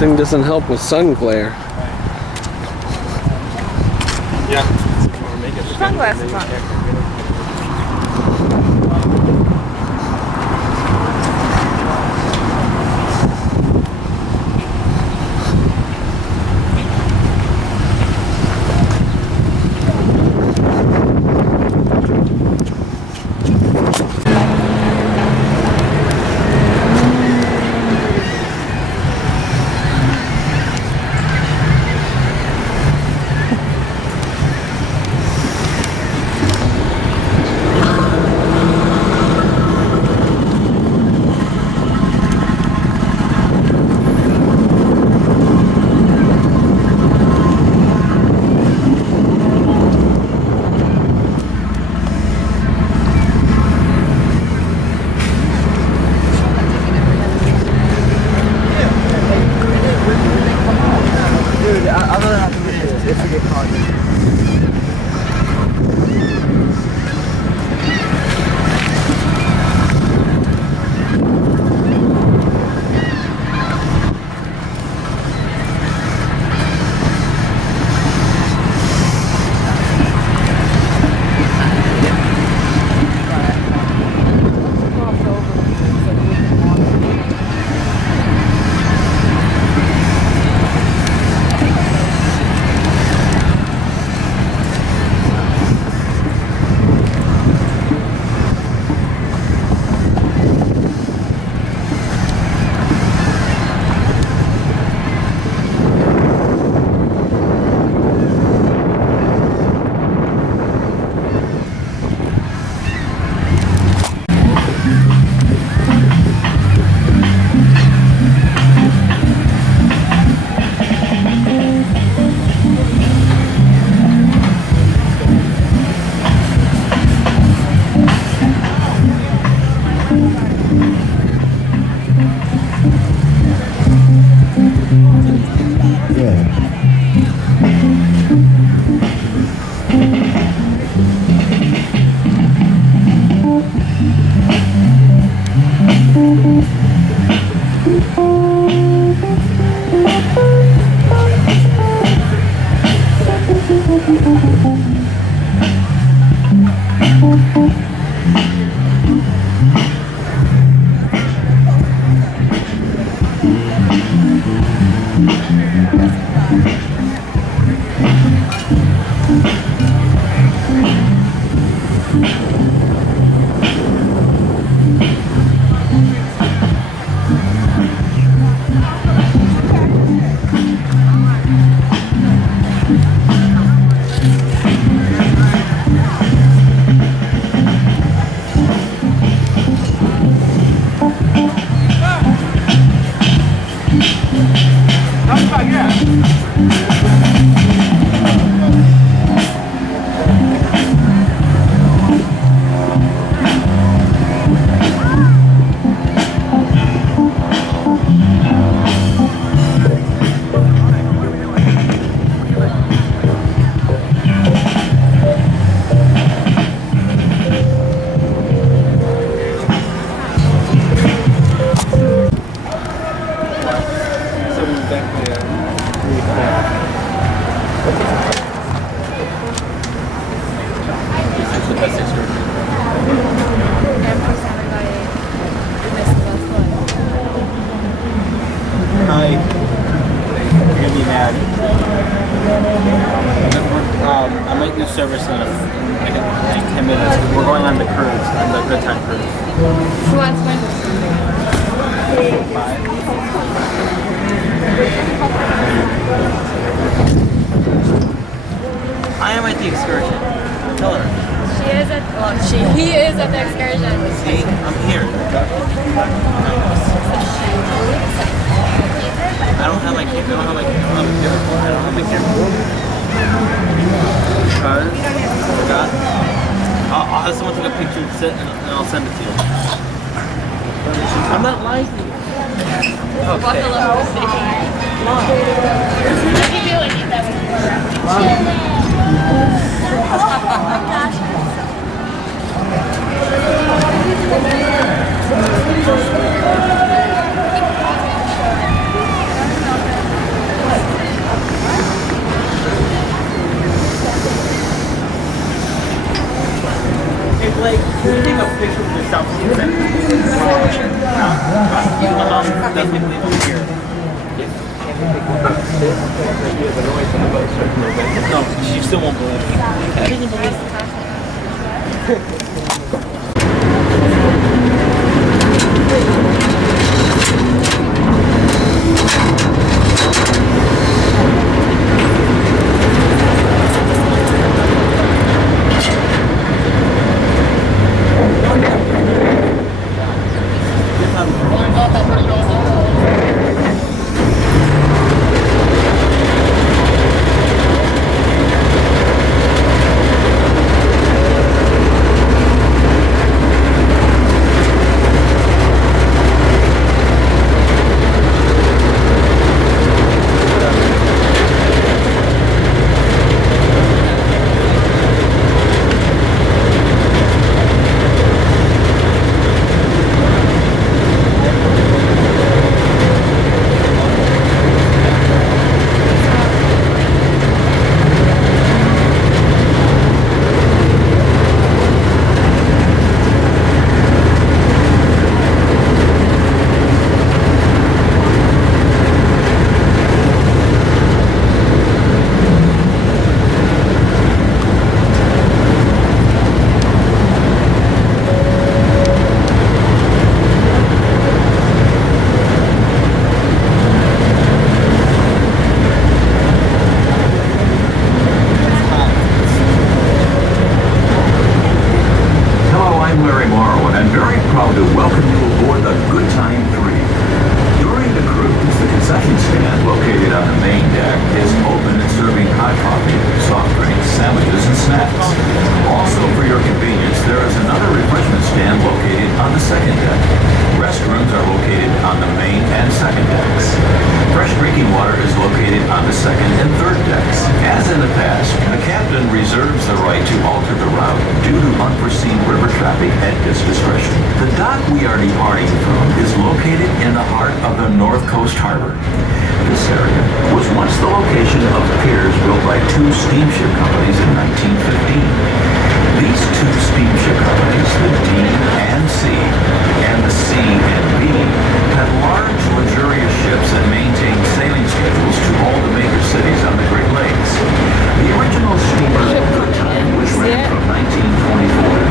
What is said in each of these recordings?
thing doesn't help with sun glare. Yeah. Sunglasses on. I might do service in like 10 minutes. We're going on the cruise, on the Goodtime cruise. Who wants one? I am at the excursion. Tell her. He is at the excursion. See, I'm here. I don't have my camera. I don't have my camera. Because I forgot. I'll have someone take a picture and sit, and I'll send it to you. I'm not lying to you. Okay. Blake, can you take a picture with yourself and send it? My mom doesn't believe I'm here. No, she still won't believe me. I didn't believe it. to welcome you aboard the Goodtime 3. During the cruise, the concession stand located on the main deck is open and serving hot coffee, soft drinks, sandwiches, and snacks. Also, for your convenience, there is another refreshment stand located on the second deck. Restrooms are located on the main and second decks. Fresh drinking water is located on the second and third decks. As in the past, the captain reserves the right to alter the route due to unforeseen river traffic at his discretion. The dock we are departing from is located in the heart of the North Coast Harbor. This area was once the location of piers built by two steamship companies in 1915. These two steamship companies, the D and C, and the C and B, had large, luxurious ships that maintained sailing schedules to all the major cities on the Great Lakes. The original steamer Goodtime, which ran from 1924 to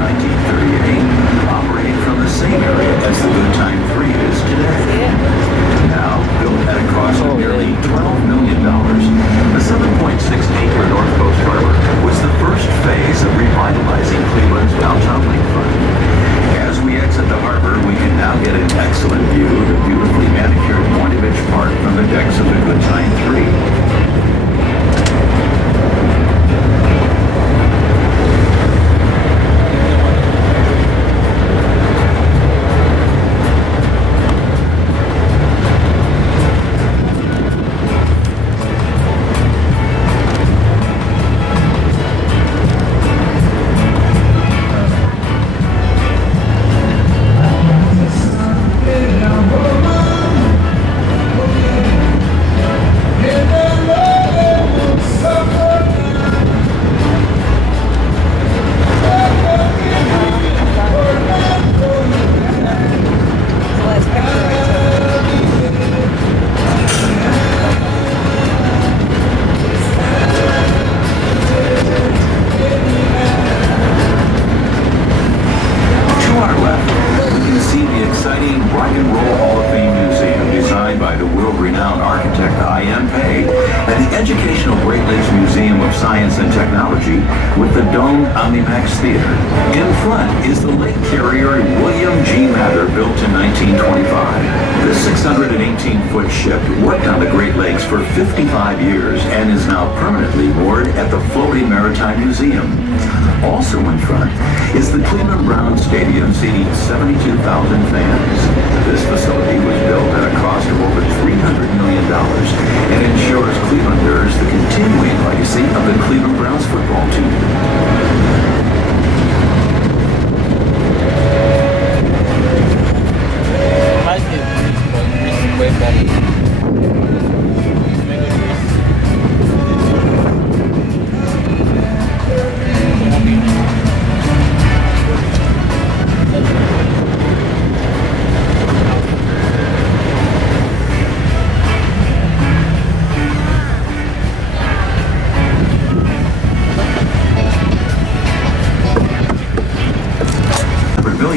1938, operated from the same area as the Goodtime 3 is today. Now, built at a cost of nearly $12 million, the 7.6-acre North Coast Harbor was the first phase of revitalizing Cleveland's downtown lakefront. As we exit the harbor, we can now get an excellent view of the beautifully manicured Point-of-Inch Park from the decks of the Goodtime 3. Ship worked on the Great Lakes for 55 years and is now permanently moored at the Floating Maritime Museum. Also in front is the Cleveland Browns Stadium seating 72,000 fans. This facility was built at a cost of over $300 million and ensures Clevelanders the continuing legacy of the Cleveland Browns football team. Way better.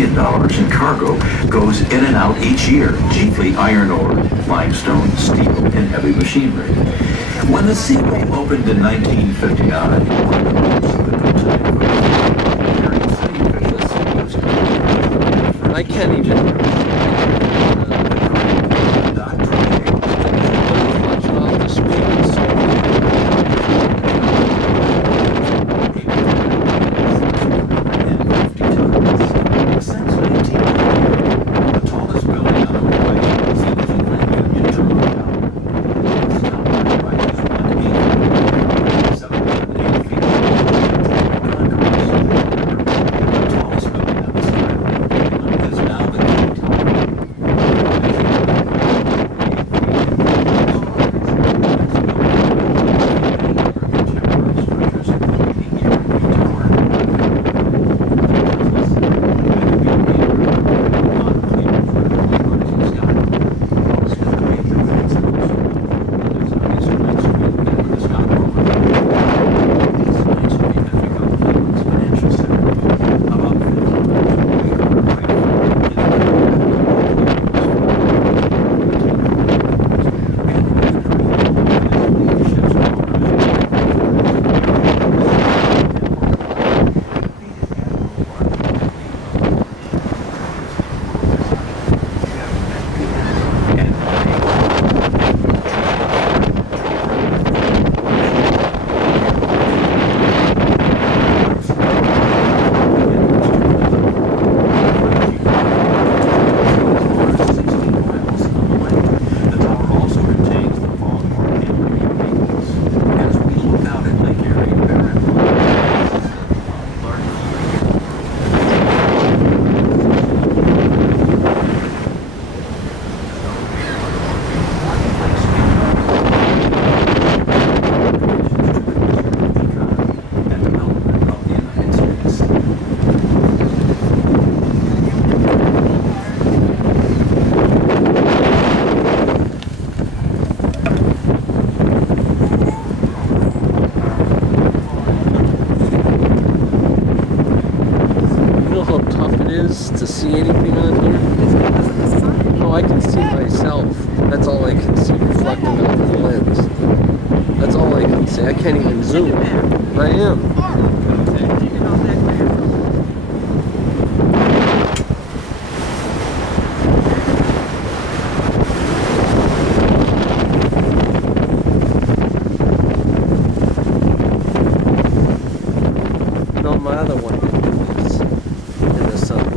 billion in cargo goes in and out each year, chiefly iron ore, limestone, steel, and heavy machinery. When the Seaway opened in 1959, one of the routes of the Goodtime carried city officials I can't even. Watching off the screen. To see anything on here? No, I can see myself. That's all I can see reflecting off the lens. That's all I can see. I can't even zoom. I am. No, my other one is in the sun.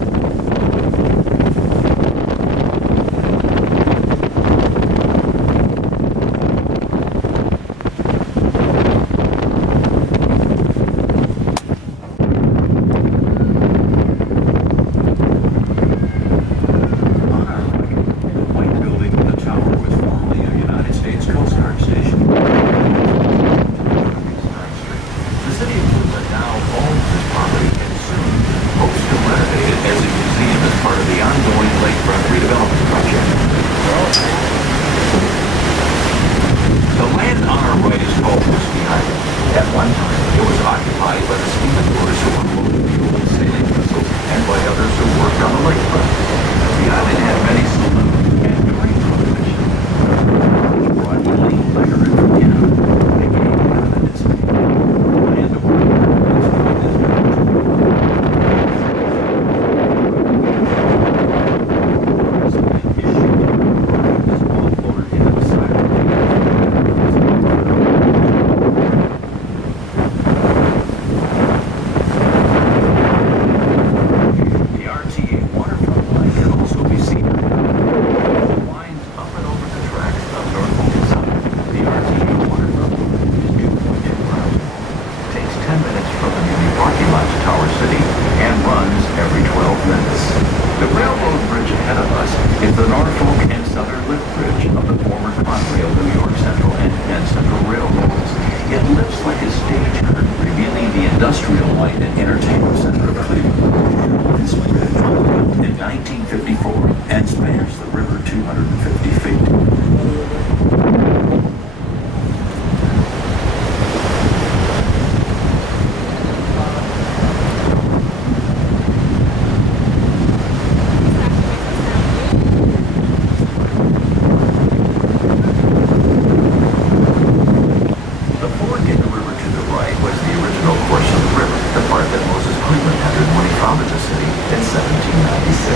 founded the city in 1796.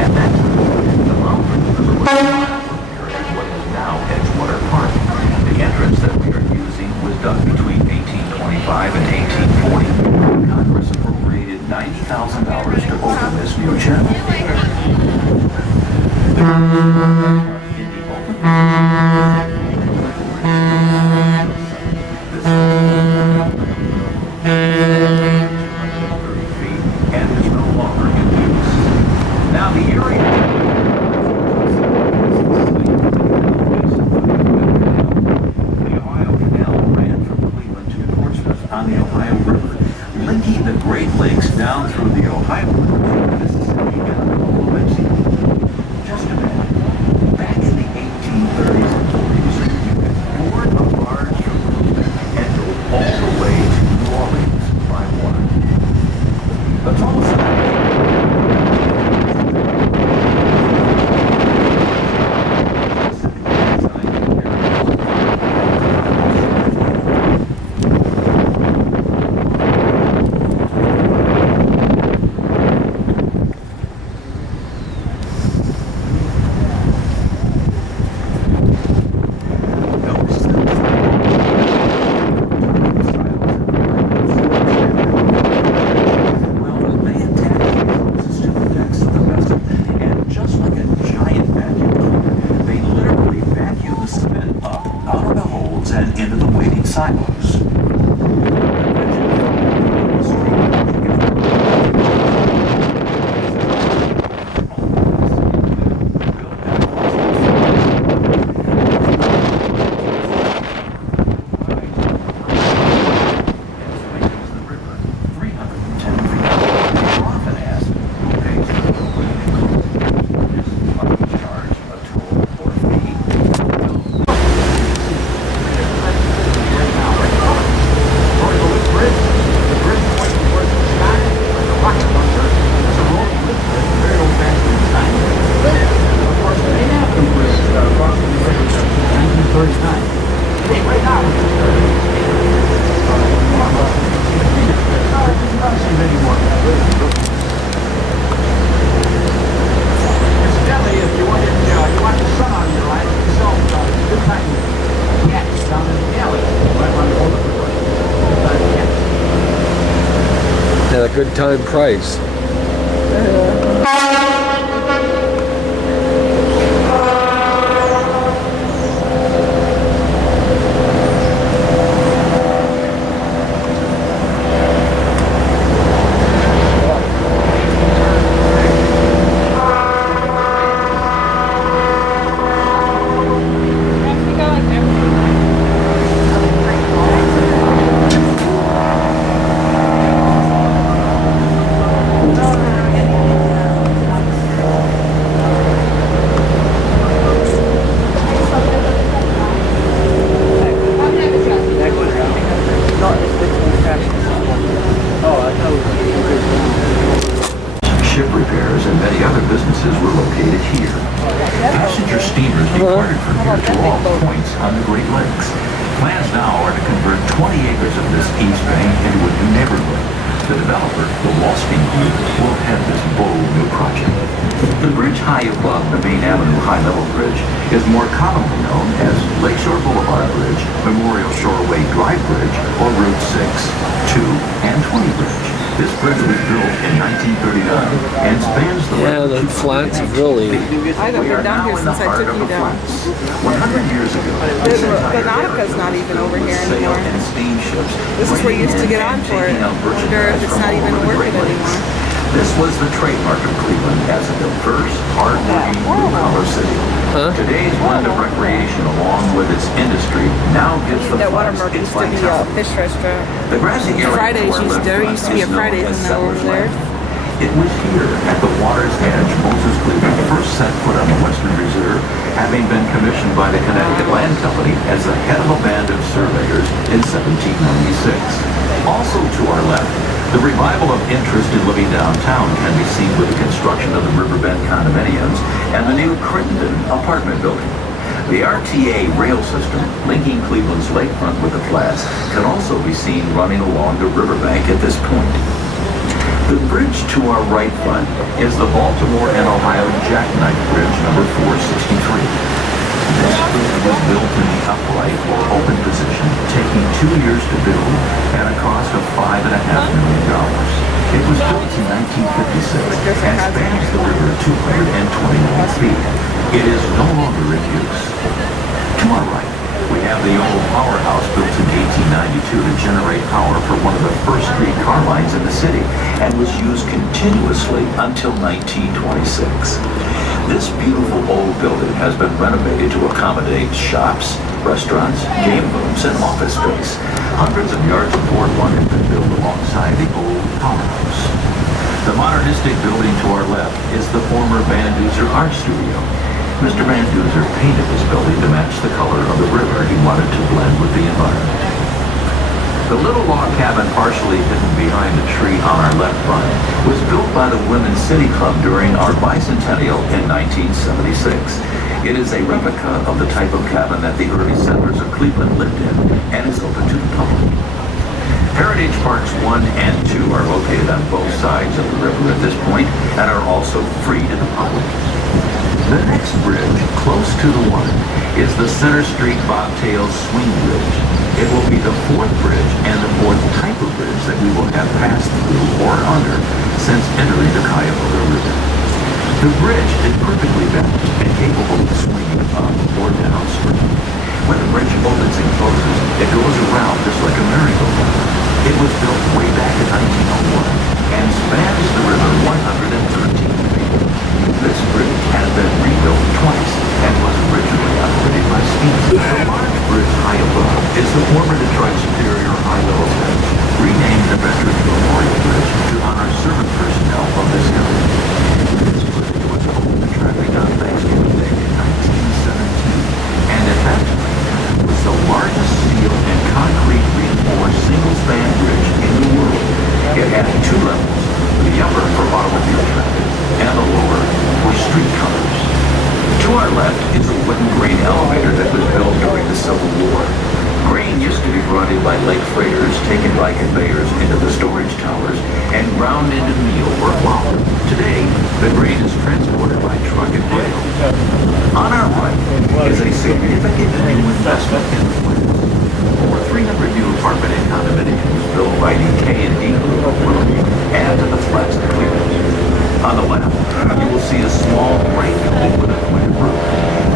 At that time, the mouth of the river was a mile from here in what is now Edgewater Park. The entrance that we are using was dug between 1825 and 1840. Congress appropriated $90,000 to open this new channel. In the open and is no longer in use. Now the area the Ohio Canal ran from Cleveland to Portsmouth on the Ohio River, linking the Great Lakes down through the Ohio River to the Mississippi and the Gulf of Mexico. Just imagine, back in the 1830s and 40s, you could board a barge from Cleveland and go all the way to New Orleans by water. The tallest and into the waiting silos. At a good time price. Ship repairs and many other businesses were located here. Passenger steamers departed from here to all points on the Great Lakes. Plans now are to convert 20 acres of this East Bank into a new neighborhood. The developer, the Wallstein Group, will head this bold new project. The bridge high above the Main Avenue High-Level Bridge is more commonly known as Lakeshore Boulevard Bridge, Memorial Shoreway Drive Bridge, or Route 6, 2, and 20 Bridge. This bridge was built in 1939 and spans the the flats really. I haven't been down here since I took you down. 100 years ago, The Nautica's not even over here anymore. This is where you used to get on for it. I wonder if it's not even working anymore. This was the trademark of Cleveland as a diverse, hard-working, blue-collar city. Today's blend of recreation along with its industry now gives the That flats Waterfront its used to be a vitality. fish restaurant. The grassy area Fridays where there used to be a Fridays is and now over there. It was here at the water's edge Moses Cleveland first set foot on the Western Reserve, having been commissioned by the Connecticut Land Company as the head of a band of surveyors in 1796. Also to our left, the revival of interest in living downtown can be seen with the construction of the Riverbend condominiums and the new Crittenden apartment building. The RTA rail system, linking Cleveland's lakefront with the flats, can also be seen running along the riverbank at this point. The bridge to our right front is the Baltimore and Ohio Jackknife Bridge, number 463. This bridge was built in the upright or open position, taking 2 years to build at a cost of $5.5 million. It was built in 1956 and spans the river 229 feet. It is no longer in use. To our right, we have the old powerhouse built in 1892 to generate power for one of the first streetcar lines in the city and was used continuously until 1926. This beautiful old building has been renovated to accommodate shops, restaurants, game rooms, and office space. Hundreds of yards of boardwalk have been built alongside the old powerhouse. The modernistic building to our left is the former Van Duzer Art Studio. Mr. Van Duzer painted this building to match the color of the river he wanted to blend with the environment. The little log cabin partially hidden behind a tree on our left front was built by the Women's City Club during our bicentennial in 1976. It is a replica of the type of cabin that the early settlers of Cleveland lived in and is open to the public. Heritage Parks 1 and 2 are located on both sides of the river at this point and are also free to the public. The next bridge, close to the one, is the Center Street Bobtail Swing Bridge. It will be the fourth bridge and the fourth type of bridge that we will have passed through or under since entering the Cuyahoga River. The bridge is perfectly balanced and capable of swinging up or downstream. When the bridge opens and closes, it goes around just like a merry-go-round. It was built way back in 1901 and spans the river 113 feet. This bridge has been rebuilt twice and was originally operated by steam. The large bridge high above is the former Detroit Superior High-Level Bridge, renamed the Veterans Memorial Bridge to honor service personnel of this area. This bridge was opened to traffic on Thanksgiving Day in 1917, and at that time was the largest steel and concrete reinforced single-span bridge in the world. It had 2 levels, the upper for automobile traffic and the lower for streetcars. To our left is a wooden grain elevator that was built during the Civil War. Grain used to be brought in by lake freighters, taken by conveyors into the storage towers, and ground into meal or flour. Today, the grain is transported by truck and rail. On our right is a significant new investment in the plants. Over 300 new apartment and condominiums built by the K&D Group will add to the flats of Cleveland. On the left, you will see a small brick building with a flat roof.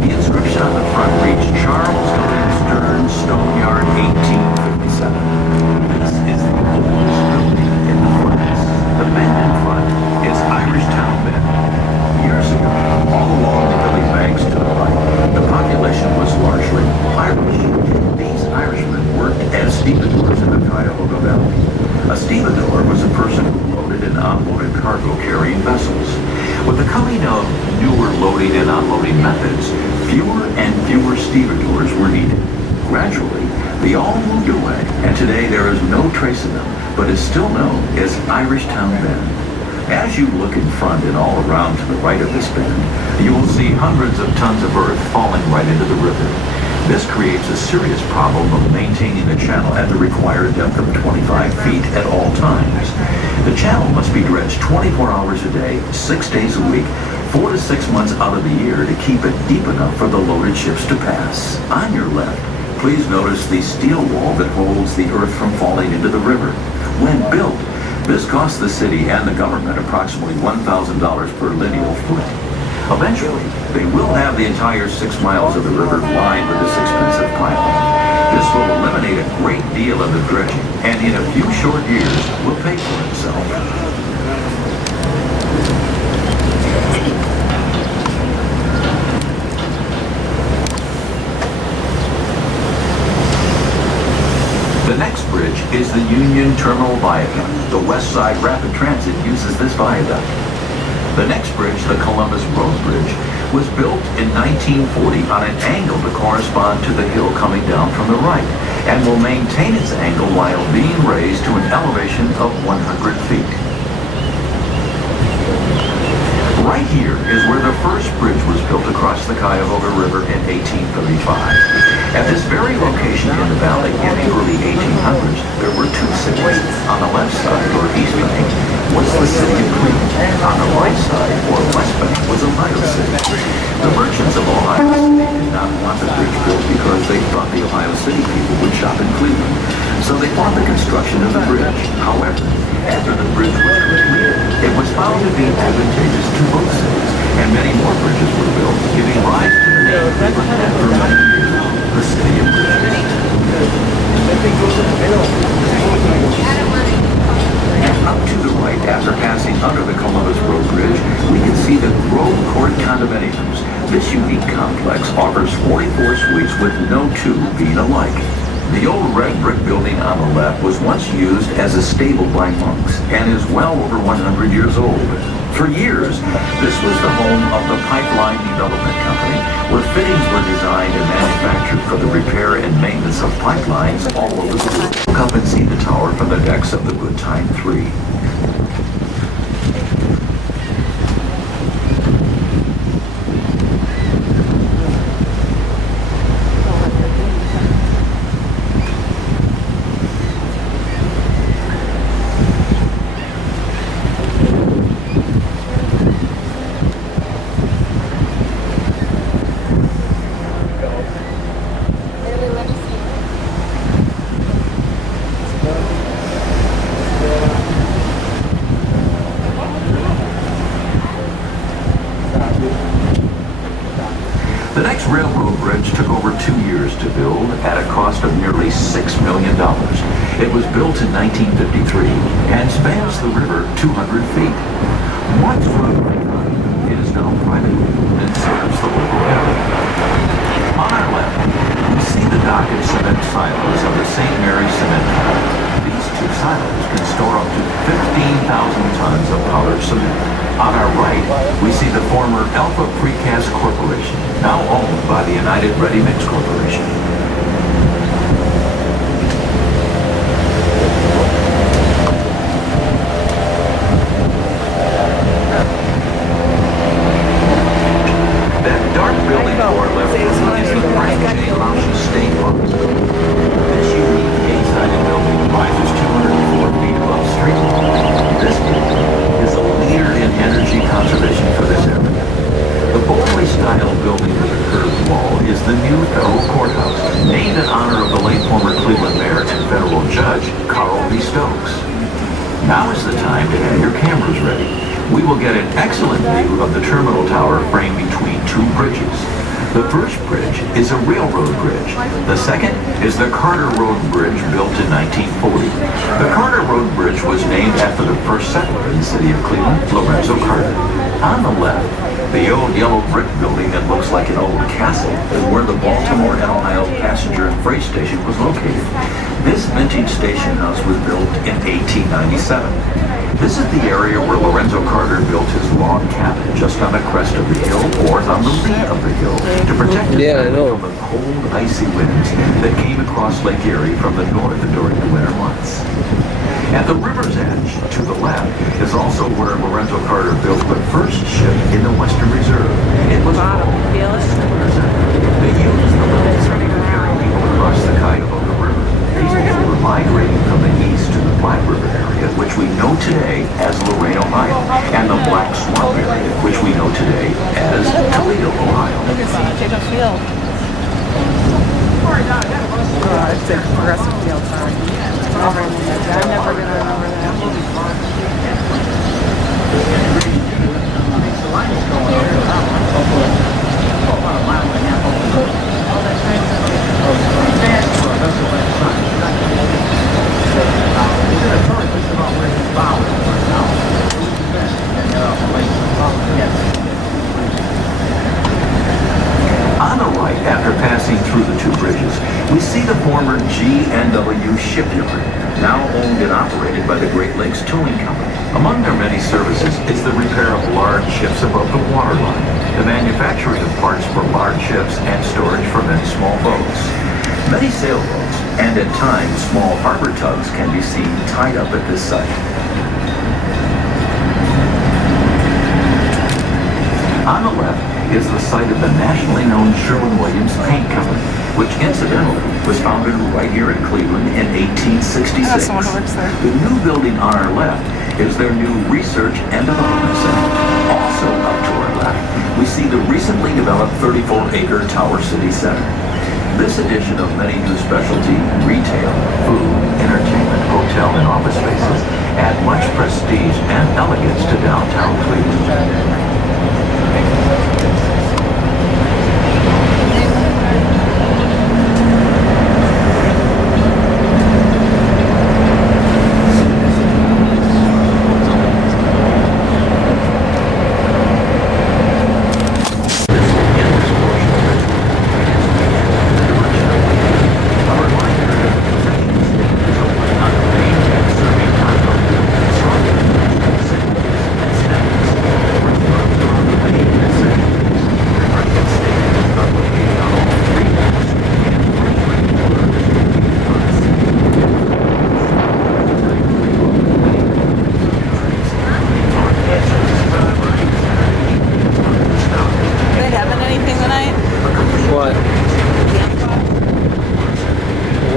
The inscription on the front reads Charles W. Stern Stone Yard 1857. This is the oldest building in the flats. The bend in front is Irish Town Bend. Years ago, all along the Billy banks to the right, the population was largely Irish. These Irishmen worked as stevedores in the Cuyahoga Valley. A stevedore was a person who loaded and unloaded cargo carrying vessels. With the coming of newer loading and unloading methods, fewer and fewer stevedores were needed. Gradually, they all moved away, and today there is no trace of them, but is still known as Irish Town Bend. As you look in front and all around to the right of this bend, you will see hundreds of tons of earth falling right into the river. This creates a serious problem of maintaining the channel at the required depth of 25 feet at all times. The channel must be dredged 24 hours a day, 6 days a week, 4 to 6 months out of the year to keep it deep enough for the loaded ships to pass. On your left, please notice the steel wall that holds the earth from falling into the river. When built, this cost the city and the government approximately $1,000 per lineal foot. Eventually, they will have the entire 6 miles of the river lined with this expensive piling. This will eliminate a great deal of the dredging, and in a few short years, will pay for itself. The next bridge is the Union Terminal Viaduct. The West Side Rapid Transit uses this viaduct. The next bridge, the Columbus Road Bridge, was built in 1940 on an angle to correspond to the hill coming down from the right, and will maintain its angle while being raised to an elevation of 100 feet. Right here is where the first bridge was built across the Cuyahoga River in 1835. At this very location in the valley in the early 1800s, there were 2 cities. On the left side, or east bank, was the city of Cleveland. On the right side, or west bank, was Ohio City. The merchants of Ohio City did not want the bridge built because they thought the Ohio City people would shop in Cleveland. So they fought the construction of the bridge. However, after the bridge was completed, it was found to be advantageous to both cities, and many more bridges were built, giving rise to the name Cleveland and for many years, the city of bridges. Up to the right, after passing under the Columbus Road Bridge, we can see the Grove Court condominiums. This unique complex offers 44 suites with no two being alike. The old red brick building on the left was once used as a stable by monks and is well over 100 years old. For years, this was the home of the Pipeline Development Company, where fittings were designed and manufactured for the repair and maintenance of pipelines all over the world. Look up and see the tower from the decks of the Goodtime 3. The next railroad bridge took over 2 years to build at a cost of nearly $6 million. It was built in 1953 and spans the river 200 feet. Once run by it is now private and serves the local area. On our left, we see the dock and cement silos of the St. Mary's Cement Plant. These two silos can store up to 15,000 tons of powdered cement. On our right, we see the former Alpha Precast Corporation, now owned by the United Ready Mix Corporation. That dark building to our left is the Frank J. Lounge State Office. This unique eight-sided building rises 204 feet above street level. This building is a leader in energy conservation for this area. The Boulevard-style building with a curved wall is the new federal courthouse, named in honor of the late former Cleveland mayor and federal judge, Carl B. Stokes. Now is the time to have your cameras ready. We will get an excellent view of the terminal tower framed between two bridges. The first bridge is a railroad bridge. The second is the Carter Road Bridge, built in 1940. The Carter Road Bridge was named after the first settler in the city of Cleveland, Lorenzo Carter. On the left, the old yellow brick building that looks like an old castle is where the Baltimore and Ohio passenger and freight station was located. This vintage station house was built in 1897. This is the area where Lorenzo Carter built his log cabin just on the crest of the hill or on the lee of the hill to protect his family from the cold, icy winds that came across Lake Erie from the north during the winter months. At the river's edge, to the left, is also where Lorenzo Carter built the first ship in the Western Reserve. It was called the Sailor's End. They used the little to carry people across the Cuyahoga River. These people were migrating from the east to the Black River area, which we know today as Lorain, Ohio, and the Black Swamp area, which we know today as Toledo, Ohio. Oh, it's a progressive field, sorry. I'm never going to remember that. On the right, after passing through the two bridges, we see the former G&W shipyard, now owned and operated by the Great Lakes Towing Company. Among their many services is the repair of large ships above the waterline, the manufacturing of parts for large ships, and storage for many small boats. Many sailboats, and at times small harbor tugs, can be seen tied up at this site. On the left is the site of the nationally known Sherwin-Williams Paint Company, which incidentally was founded right here in Cleveland in 1866. That's the one who works there. The new building on our left is their new Research and Development Center. Also up to our left, we see the recently developed 34-acre Tower City Center. This addition of many new specialty, retail, food, entertainment, hotel, and office spaces add much prestige and elegance to downtown Cleveland.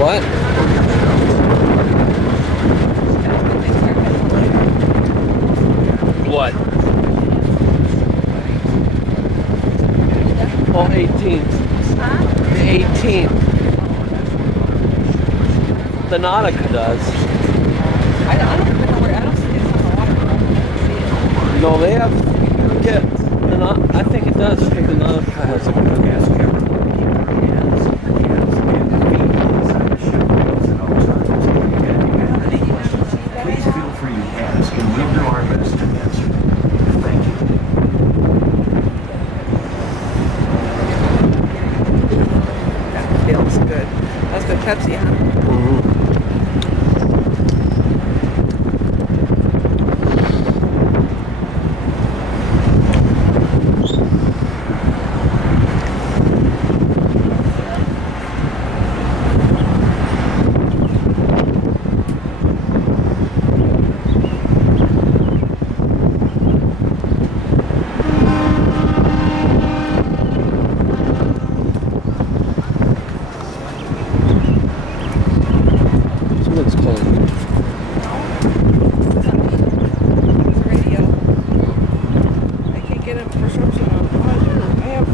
What? What? Oh, 18th. The 18th. The Nautica does. I don't even know where. I don't see it on the waterfront. No, they have. Get the I think it does. I think the Nautica has a gas camera. Please feel free to ask, and we'll do our best to answer. Thank you. That feels good. That's good Pepsi, huh? Someone's calling me. I can't get a prescription on. Oh, I do.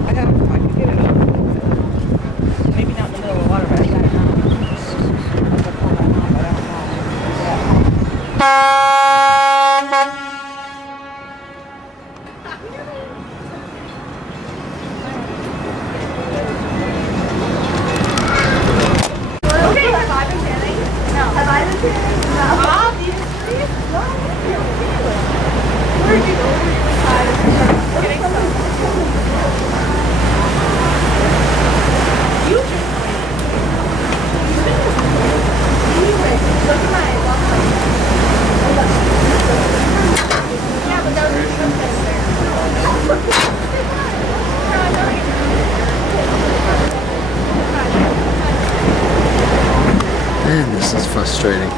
I can get it up. Maybe not in the middle of the water, but I got it now. Man, this is frustrating.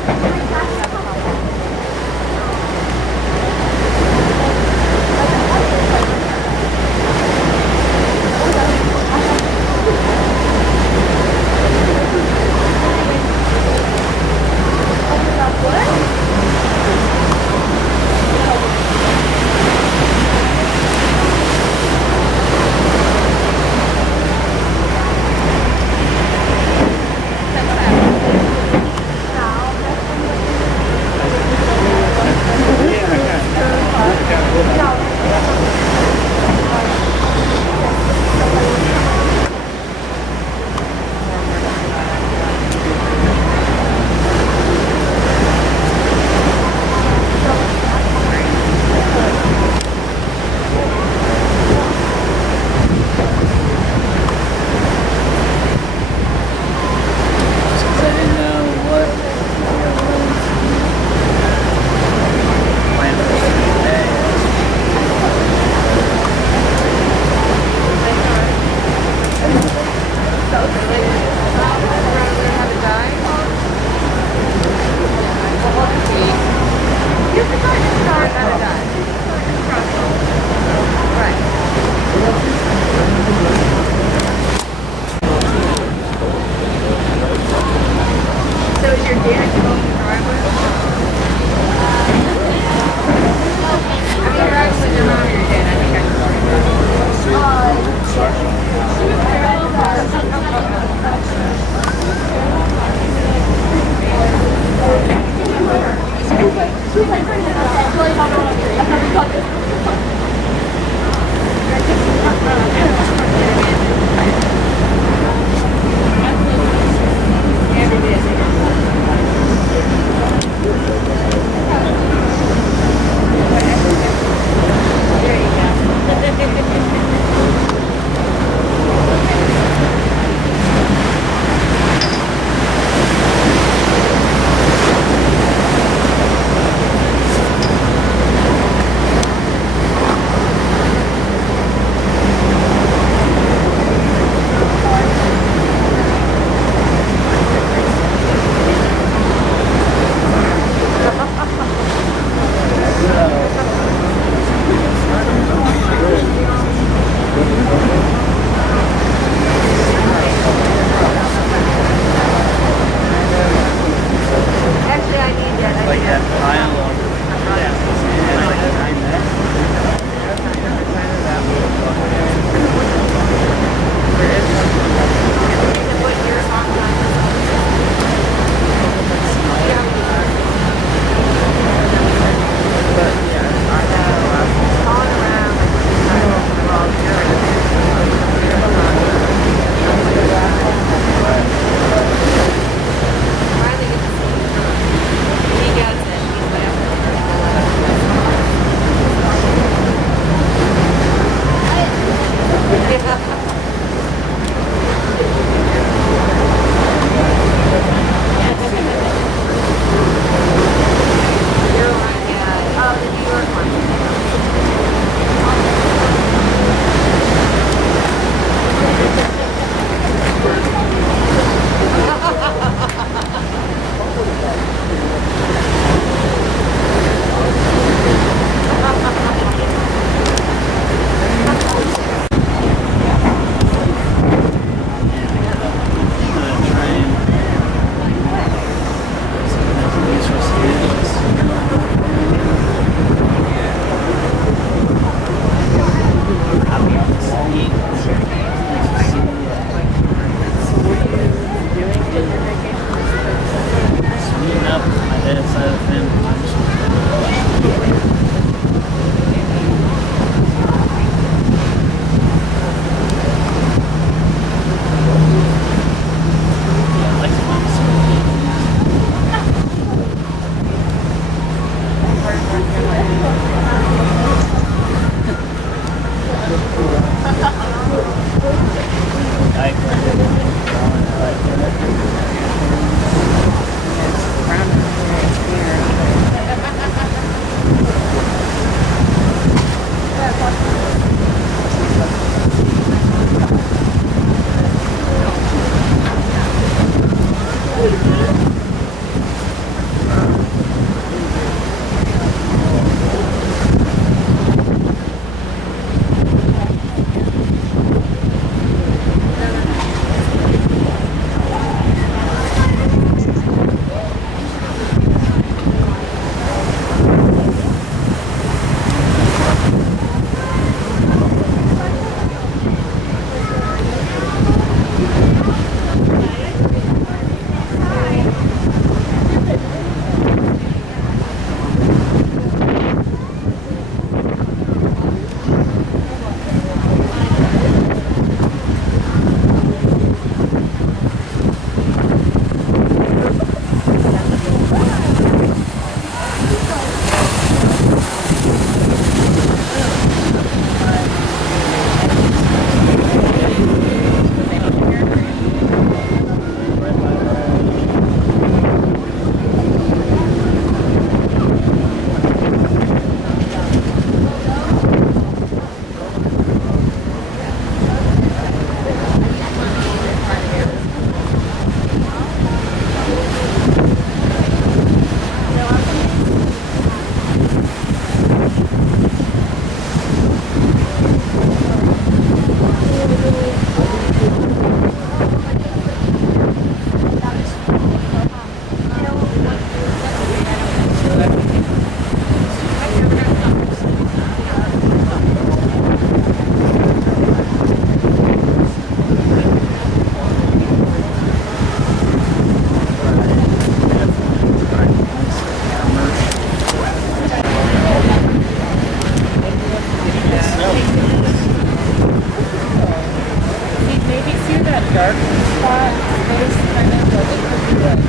dark spot space kind of, but it could be like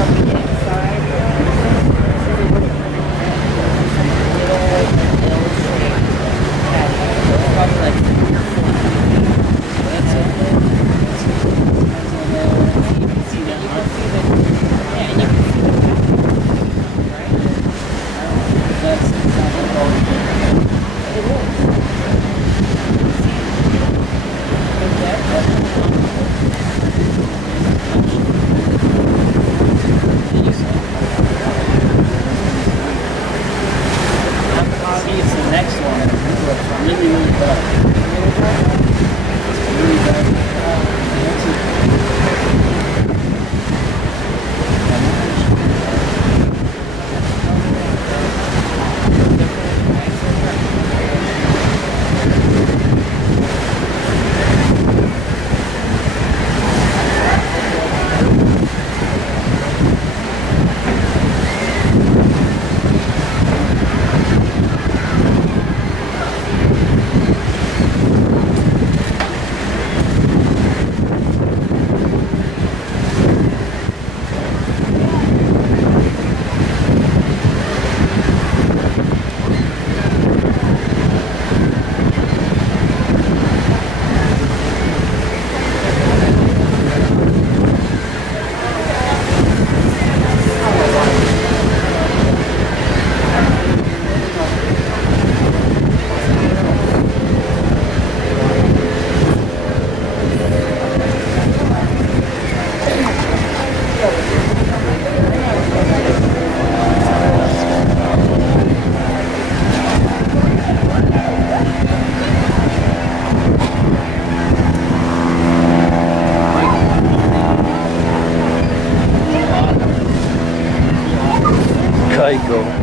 on the inside. Probably like that's it. You can see that. You can see the yeah, and you can see the right. That's it is. See, it's the next one. It's really, really dark. It's really dark. That's it. Geico.